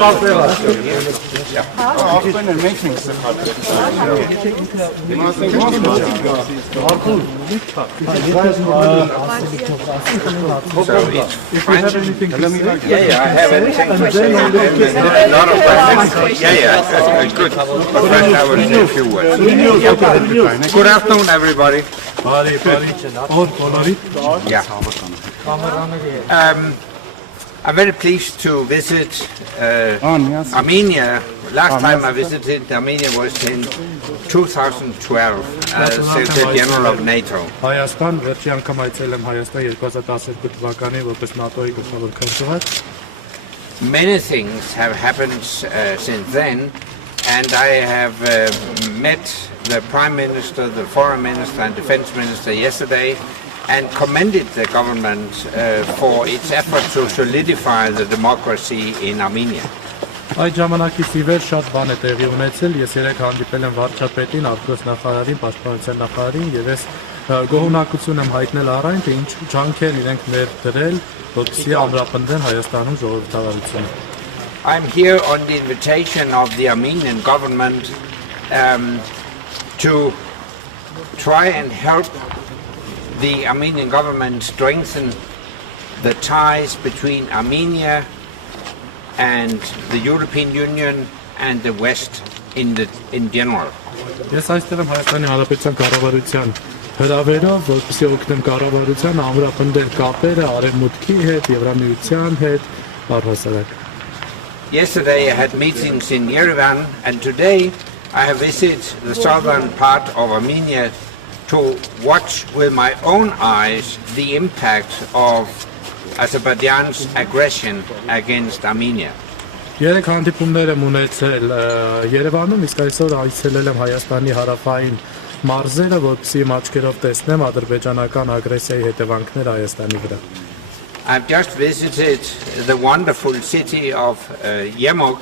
I have anything to say. A lot of questions. Yeah, good. First, I will say a few words. Good afternoon, everybody. I'm very pleased to visit Armenia. Last time I visited Armenia was in 2012 as Secretary General of NATO. Հայաստան վերջի անգամ այցելել եմ Հայաստան 2012 թվականին որպես ՆԱՏՕ-ի գլխավոր քարտուղար. Many things have happened since then, and I have met the Prime Minister, the Foreign Minister and Defense Minister yesterday and commended the government for its effort to solidify the democracy in Armenia. Այդ ժամանակից ի վեր շատ բան է տեղի ունեցել, ես երեք հանդիպել եմ վարչապետին, արտգործնախարարին, պաշտպանության նախարարին եւ ես գոհունակություն եմ հայտնել առայն, թե ինչ ջանքեր իրենք ներդրել, որպեսզի ամրապնդեն Հայաստանում ժողովրդավարությունը. I'm here on the invitation of the Armenian government to try and help the Armenian government strengthen the ties between Armenia and the European Union and the West in general. Ես այստեղ եմ Հայաստանի Հանրապետության կառավարության հրավերով, որպեսզի օգնեմ կառավարությանը ամրապնդել կապերը Արևմուտքի հետ, Եվրամիության հետ, առհասարակ. Yesterday I had meetings in Yerevan, and today I have visited the southern part of Armenia to watch with my own eyes the impact of Azerbaijan's aggression against Armenia. Երեք հանդիպումներ եմ ունեցել Երևանում, իսկ այսօր այցելել եմ Հայաստանի հարավային մարզերը, որպեսզի իմ աչքերով տեսնեմ ադրբեջանական ագրեսիայի հետևանքները Հայաստանի վրա. I've just visited the wonderful city of Ջերմուկ,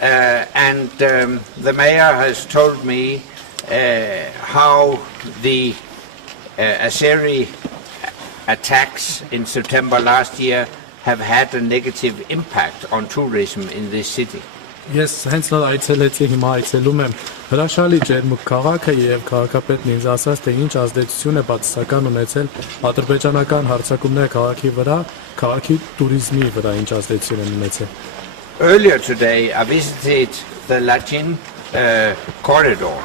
and the mayor has told me how the Azeri attacks in September last year have had a negative impact on tourism in this city. Ես հենց նոր այցելեցի, հիմա այցելում եմ հրաշալի Ջերմուկ քաղաքը եւ քաղաքապետն ինձ ասաց, թե ինչ ազդեցություն է բացասական ունեցել ադրբեջանական հարձակումները քաղաքի վրա, քաղաքի туриզմի վրա ինչ ազդեցություն են ունեցել. Earlier today I visited the Lachin corridor.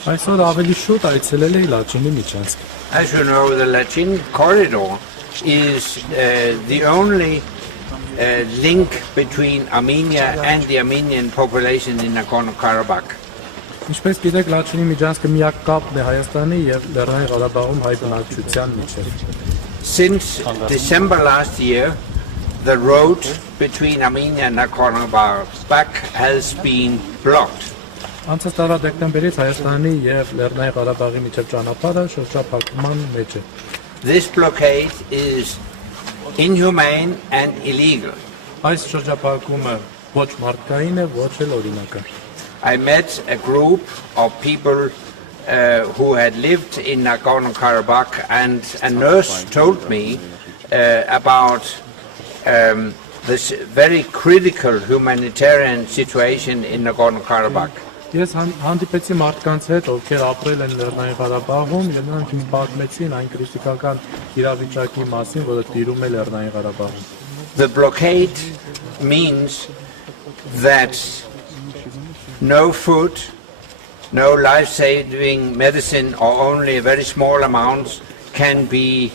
Այսօր ավելի շուտ այցելել էի Լաչինի միջանցք. As you know, the Lachin corridor is the only link between Armenia and the Armenian population in Nagorno-Karabakh. Ինչպես գիտեք, Լաչինի միջանցքը միակ կապն է Հայաստանի եւ Լեռնային Ղարաբաղում հայ բնակչության միջեւ. Since December last year, the road between Armenia and Nagorno-Karabakh has been blocked. Անցած տարվա դեկտեմբերից Հայաստանի եւ Լեռնային Ղարաբաղի միջև ճանապարհը շրջափակման մեջ է. This blockade is inhumane and illegal. Այս շրջափակումը ոչ մարդկային է, ոչ էլ օրինական. I met a group of people who had lived in Nagorno-Karabakh, and a nurse told me about this very critical humanitarian situation in Nagorno-Karabakh. Ես հանդիպեցի մարդկանց հետ, ովքեր ապրել են Լեռնային Ղարաբաղում, եւ նրանք ինձ պատմեցին այն քրիստիկանական իրավիճակի մասին, որը տիրում է Լեռնային Ղարաբաղում. The blockade means that no food, no life-saving medicine, or only a very small amounts can be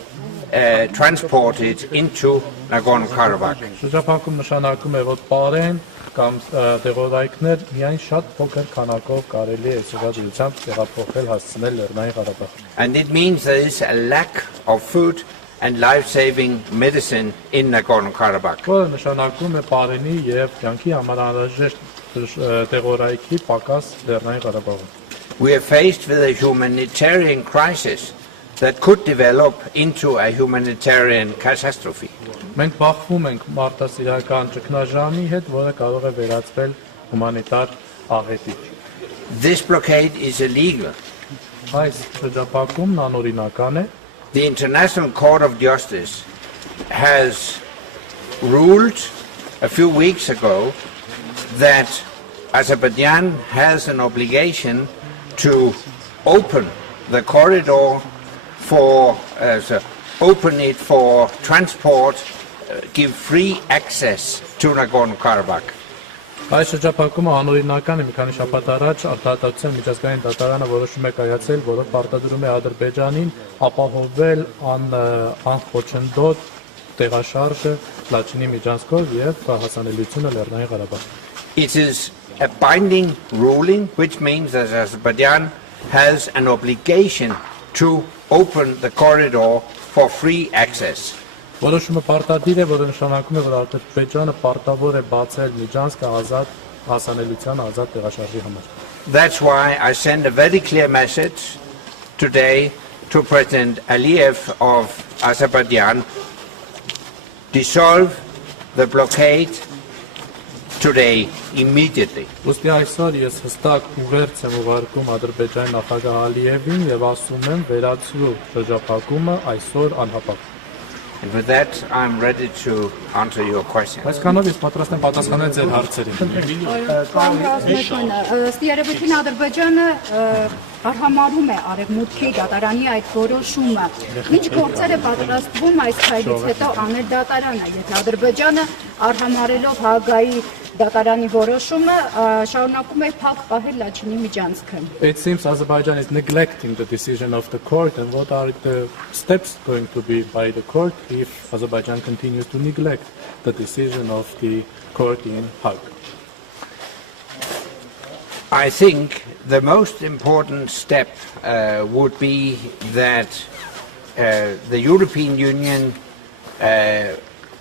transported into Nagorno-Karabakh. Շրջափակում նշանակում է, որ պարեն կամ դեղորայքներ միայն շատ փոքր քանակով կարելի է սովորությամբ տեղափոխել հասցնել Լեռնային Ղարաբաղ. And it means there is a lack of food and life-saving medicine in Nagorno-Karabakh. Որը նշանակում է պարենի եւ կյանքի համար անհրաժեշտ դեղորայքի պակաս Լեռնային Ղարաբաղում. We are faced with a humanitarian crisis that could develop into a humanitarian catastrophe. Մենք բախվում ենք մարդասիրական ճգնաժամի հետ, որը կարող է վերածվել հումանիտար աղետի. This blockade is illegal. Այս շրջափակումն անօրինական է. The International Court of Justice has ruled a few weeks ago that Azerbaijan has an obligation to open the corridor open it for transport, give free access to Nagorno-Karabakh. Այս շրջափակումը անօրինական է, մի քանի շաբաթ առաջ արտահայտության միջազգային դատարանը որոշում է կայացել, որով պարտադրում է Ադրբեջանին ապահովել անխոչնդոտ տեղաշարժը Լաչինի միջանցքով եւ հասանելիությունը Լեռնային Ղարաբաղ։ It is a binding ruling, which means that Azerbaijan has an obligation to open the corridor for free access. Որոշումը պարտադիր է, որը նշանակում է, որ Ադրբեջանը պարտավոր է բացել միջանցքը ազատ հասանելիության, ազատ տեղաշարժի համար։ That's why I send a very clear message today to President Aliyev of Azerbaijan: dissolve the blockade today, immediately. Ոստի այսօր ես հստակ ուղերձ եմ ուղարկում Ադրբեջանի նախագահ Ալիևին եւ ասում եմ վերացրու շրջափակումը այսօր անհապաղ։ And with that, I'm ready to answer your questions. Այսքանով ես պատրաստ եմ պատասխանել ձեր հարցերին։ Ըստ երևույթին Ադրբեջանը արհամարհում է արևմուտքի դատարանի այդ որոշումը։ Ինչ գործեր է պատրաստվում այս քայլից հետո անել դատարանը, եթե Ադրբեջանը արհամարելով Հաագայի դատարանի որոշումը շարունակում է փակ պահել Լաչինի միջանցքը։ It seems Azerbaijan is neglecting the decision of the court, and what are the steps going to be by the court if Azerbaijan continues to neglect the decision of the court in Hague? I think the most important step would be that the European Union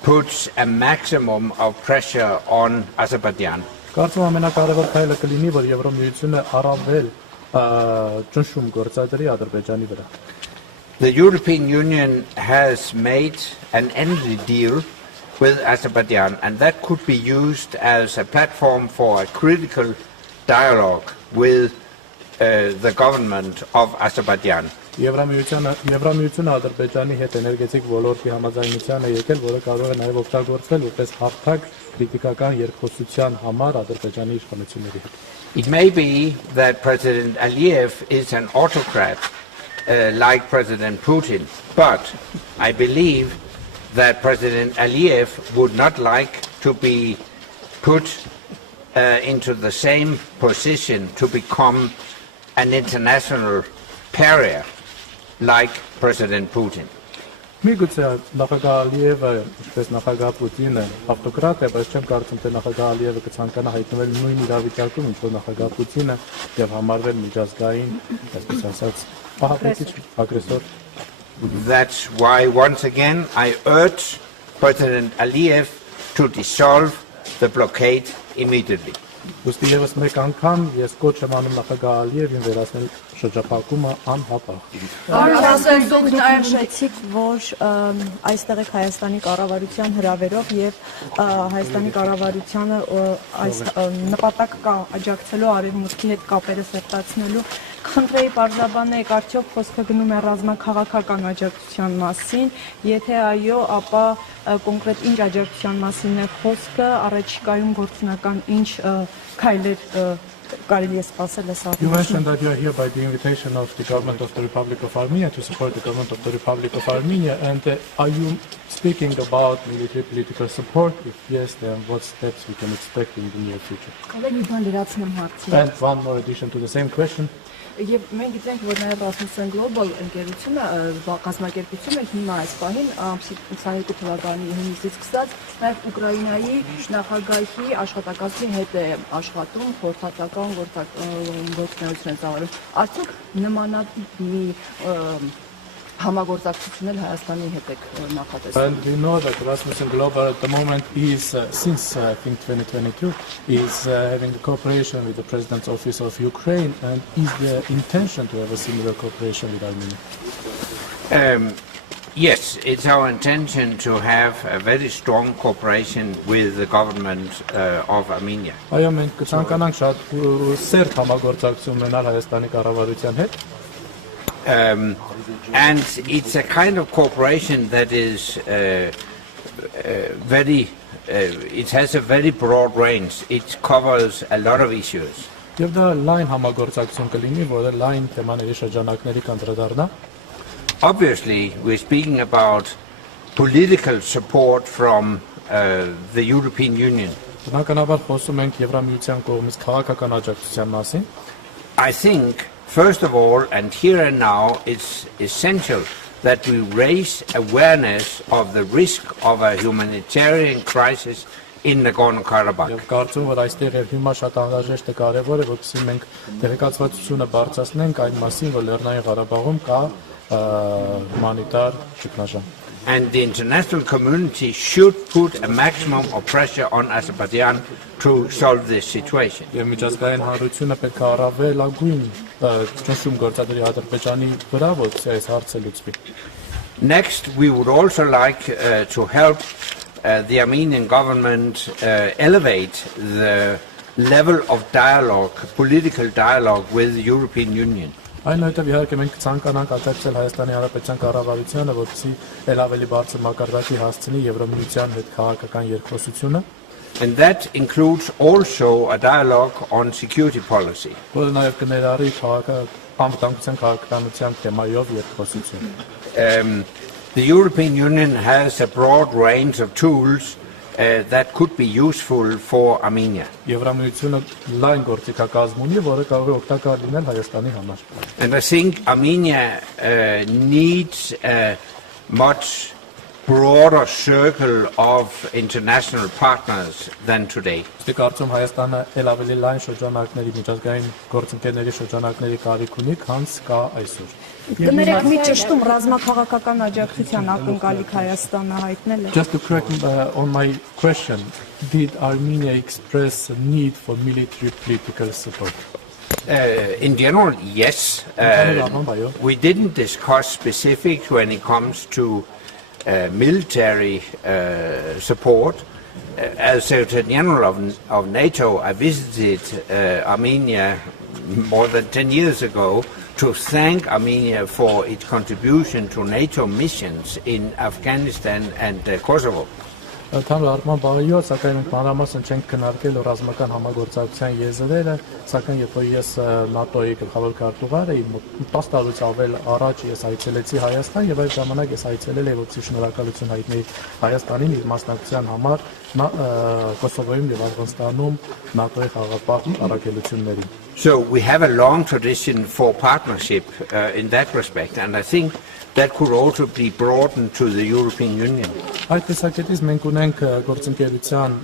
puts a maximum of pressure on Azerbaijan. Կարծում եմ ամենակարևոր քայլը կլինի, որ Եվրամիությունը առավել ճնշում գործադրի Ադրբեջանի վրա։ The European Union has made an energy deal with Azerbaijan, and that could be used as a platform for a critical dialogue with the government of Azerbaijan. Եվրամիությունը Ադրբեջանի հետ էներգետիկ ոլորտի համաձայնության է եկել, որը կարող է նաև օգտագործվել որպես հարթակ քրիտիկական երկխոսության համար Ադրբեջանի իշխանությունների հետ։ It may be that President Aliyev is an autocrat like President Putin, but I believe that President Aliyev would not like to be put into the same position to become an international pariah like President Putin. Միգուցե նախագահ Ալիևը, ինչպես նախագահ Պուտինը, ավտոկրատ է, բայց չեմ կարծում, թե նախագահ Ալիևը կցանկանա հայտնվել նույն իրավիճակում, ինչ որ նախագահ Պուտինը եւ համարվել միջազգային, այսպես ասած, ահաբեկիչ, ագրեսոր։ That's why once again I urge President Aliyev to dissolve the blockade immediately. Ոստի եւս մեկ անգամ ես կոչ եմ անում նախագահ Ալիևին վերացնել շրջափակումը անհապաղ։ Ասել դուք նաև նշեցիք, որ այստեղ եք Հայաստանի կառավարության հրավերով եւ Հայաստանի կառավարությանը այս նպատակ կա աջակցելու արևմուտքի հետ կապերը սերտացնելու։ Խնդրեի պարզաբանեք, արդյոք խոսքը գնում է ռազմաքաղաքական աջակցության մասին, եթե այո, ապա կոնկրետ ինչ աջակցության մասին է խոսքը, առաջիկայում գործնական ինչ քայլեր կարելի է սպասել այս You mentioned that you are here by the invitation of the government of the Republic of Armenia to support the government of the Republic of Armenia, and are you speaking about military political support? If yes, then what steps we can expect in the near future? And one more addition to the same question. Եվ մենք գիտենք, որ նաև Asmussen Global ընկերությունը, կազմակերպությունը հիմա այս պահին ամսի 22 թվականի հունիսից սկսած նաև Ուկրաինայի նախագահի աշխատակազմի հետ է աշխատում, խորհրդատական գործունեություն է ծավալում։ Արդյոք նմանատիպ մի համագործակցություններ Հայաստանի հետ եք նախատեսում։ And we know that Rasmussen Global at the moment is, since I think 2022, is having a cooperation with the President's Office of Ukraine, and is the intention to have a similar cooperation with Armenia? Yes, it's our intention to have a very strong cooperation with the government of Armenia. Այո, մենք կցանկանանք շատ սերտ համագործակցություն ունենալ Հայաստանի կառավարության հետ։ And it's a kind of cooperation that is it has a very broad range. It covers a lot of issues. Եվ դա լայն համագործակցություն կլինի, որը լայն թեմաների շրջանակների կանդրադառնա։ Obviously, we're speaking about political support from the European Union. Բնականաբար խոսում ենք Եվրամիության կողմից քաղաքական աջակցության մասին։ I think, first of all, and here and now, it's essential that we raise awareness of the risk of a humanitarian crisis in Nagorno-Karabakh. Եվ կարծում որ այստեղ եւ հիմա շատ անհրաժեշտ է կարեւոր է որպեսզի մենք տեղեկացվածությունը բարձրացնենք այն մասին, որ Լեռնային Ղարաբաղում կա հումանիտար ճգնաժամ։ And the international community should put a maximum of pressure on Azerbaijan to solve this situation. Եվ միջազգային հանրությունը պետք է առավելագույն ճնշում գործադրի Ադրբեջանի վրա, որպեսզի այս հարցը լուծվի։ Next, we would also like to help the Armenian government elevate the level of dialogue, political dialogue with the European Union. Այնուհետև իհարկե մենք ցանկանանք աջակցել Հայաստանի Հանրապետության կառավարությանը, որպեսզի ել ավելի բարձր մակարդակի հասցնի Եվրամիության հետ քաղաքական երկխոսությունը։ And that includes also a dialogue on security policy. Որը նաև կներառի անվտանգության քաղաքականության թեմայով երկխոսություն։ The European Union has a broad range of tools that could be useful for Armenia. Եվրամիությունը լայն գործիքակազմ ունի, որը կարող է օգտակար լինել Հայաստանի համար։ And I think Armenia needs a much broader circle of international partners than today. Իսկ կարծում Հայաստանը ել ավելի լայն շրջանակների միջազգային գործընկերների շրջանակների կարիք ունի, քան կա այսօր։ Կներեք մի ճշտում ռազմաքաղաքական աջակցության ակնկալիք Հայաստանը հայտնել է։ Just to correct on my question, did Armenia express a need for military political support? In general, yes. We didn't discuss specifics when it comes to military support. As Secretary General of NATO, I visited Armenia more than 10 years ago to thank Armenia for its contribution to NATO missions in Afghanistan and Kosovo. Ընդհանուր առմամբ բարիոց, սակայն մենք մանրամասն չենք քննարկել ռազմական համագործակցության եզրերը, սակայն երբ որ ես ՆԱՏՕ-ի գլխավոր քարտուղար էի, 10 տարուց ավել առաջ ես այցելեցի Հայաստան եւ այդ ժամանակ ես այցելել եմ որպեսզի շնորհակալություն հայտնել Հայաստանին իր մասնակցության համար Կոսովոյում եւ Աֆղանստանում ՆԱՏՕ-ի խաղաղապահ առաքելություններին։ So we have a long tradition for partnership in that respect, and I think that could also be broadened to the European Union. Այդ տեսակետից մենք ունենք գործընկերության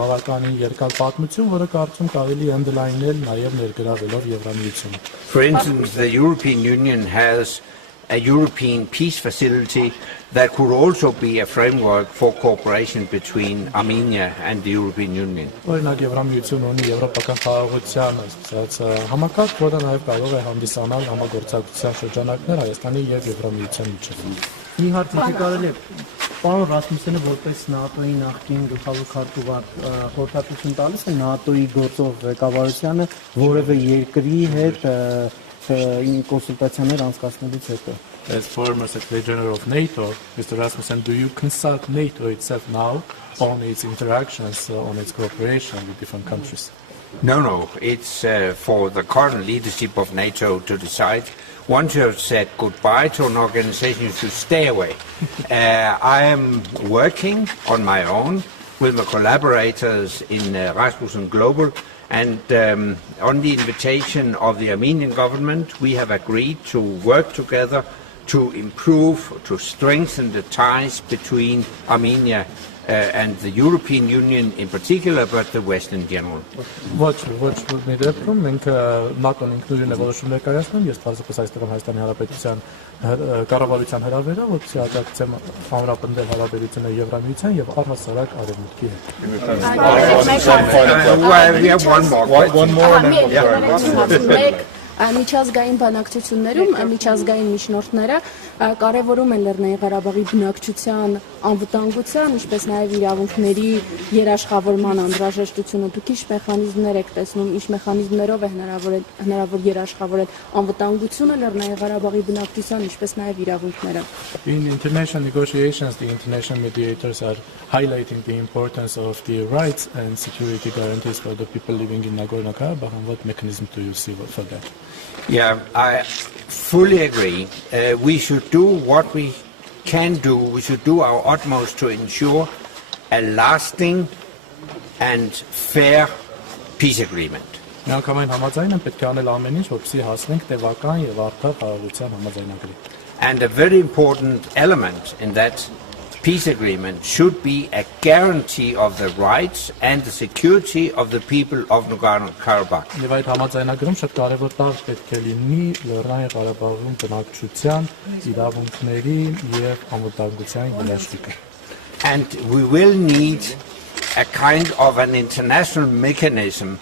բավականին երկար պատմություն, որը կարծում կարելի է ընդլայնել նաև ներգրավելով Եվրամիությունը։ For instance, the European Union has a European peace facility that could also be a framework for cooperation between Armenia and the European Union. Օրինակ Եվրամիությունը ունի եվրոպական խաղաղության համակարգ, որը նաև կարող է հանդիսանալ համագործակցության շրջանակներ Հայաստանի եւ Եվրամիության միջեւ։ Մի հարց կարելի է պարոն Ռասմուսյանը որպես ՆԱՏՕ-ի նախկին գլխավոր քարտուղար խորհրդատվություն տալիս է ՆԱՏՕ-ի գործող ղեկավարությանը որևէ երկրի հետ կոնսուլտացիաներ անցկացնելուց հետո։ As former Secretary General of NATO, Mr. Rasmussen, do you consult NATO itself now on its interactions, on its cooperation with different countries? No, it's for the current leadership of NATO to decide. Once you have said goodbye to an organization, you should stay away. I am working on my own with my collaborators in Rasmussen Global, and on the invitation of the Armenian government, we have agreed to work together to improve, to strengthen the ties between Armenia and the European Union in particular, but the West in general. Ոչ մի դեպքում մենք ՆԱՏՕ-ն ինքնուրույն է որոշումներ կայացնում, ես բացապես այստեղ եմ Հայաստանի Հանրապետության կառավարության հրավերով, որպեսզի աջակցեմ ամրապնդել հարաբերությունը Եվրամիության եւ առհասարակ Արևմուտքի հետ։ We have one more. One more and then Միջազգային բանակցություններում միջազգային միջնորդները կարևորում են Լեռնային Ղարաբաղի բնակչության անվտանգության, ինչպես նաև իրավունքների երաշխավորման անհրաժեշտությունը։ Դուք ինչ մեխանիզմներ եք տեսնում, ինչ մեխանիզմներով է հնարավոր երաշխավորել անվտանգությունը Լեռնային Ղարաբաղի բնակչության, ինչպես նաև իրավունքները։ In international negotiations, the international mediators are highlighting the importance of the rights and security guarantees for the people living in Nagorno-Karabakh. And what mechanism do you see for that? Yeah, I fully agree. We should do what we can do. We should do our utmost to ensure a lasting and fair peace agreement. Միանգամայն համաձայն են պետք է անել ամեն ինչ, որպեսզի հասնենք տևական եւ արդար խաղաղության համաձայնագրի։ And a very important element in that peace agreement should be a guarantee of the rights and the security of the people of Nagorno-Karabakh. Եվ այդ համաձայնագրում շատ կարևոր տեղ պետք է լինի Լեռնային Ղարաբաղում բնակչության իրավունքների եւ անվտանգության երաշխիքը։ And we will need a kind of an international mechanism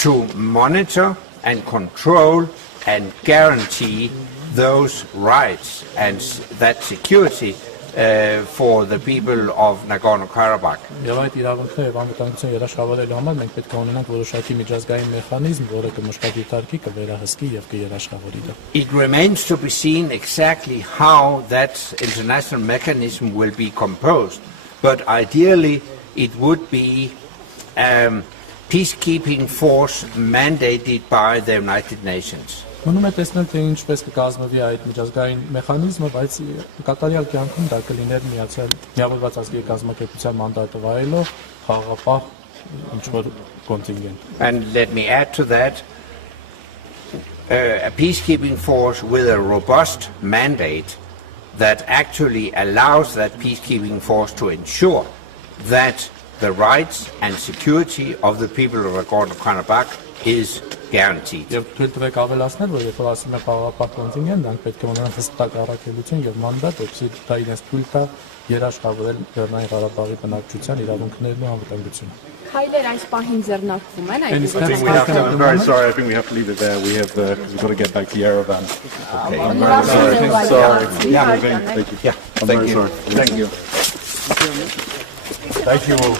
to monitor and control and guarantee those rights and that security for the people of Nagorno-Karabakh. Եվ այդ իրավունքները եւ անվտանգությունը երաշխավորելու համար մենք պետք է ունենանք որոշակի միջազգային մեխանիզմ, որը կմշտադիտարկի, կվերահսկի եւ կերաշխավորի դա։ It remains to be seen exactly how that international mechanism will be composed, but ideally it would be peacekeeping force mandated by the United Nations. Մնում է տեսնել, թե ինչպես կկազմվի այդ միջազգային մեխանիզմը, բայց կատարյալ կյանքում դա կլիներ միավորված ազգերի կազմակերպության մանդատը վայելող խաղաղապահ ինչ-որ կոնտինգենտ։ And let me add to that, a peacekeeping force with a robust mandate that actually allows that peacekeeping force to ensure that the rights and security of the people of Nagorno-Karabakh is guaranteed. Եվ թույլ տվեք ավելացնել, որ երբ ասում է խաղաղապահ կոնտինգենտ, դրանք պետք է ունենան հստակ առաքելություն եւ մանդատ, որպեսզի դա իրենց թույլ տա երաշխավորել Լեռնային Ղարաբաղի բնակչության իրավունքներն ու անվտանգությունը։ Քայլեր այս պահին ձեռնարկվում են այդ I'm very sorry. I think we have to leave it there. We've got to get back to Yerevan. Okay. I'm very sorry. Yeah. Thank you. Yeah. I'm Thank very you. sorry. Thank you. Thank you all.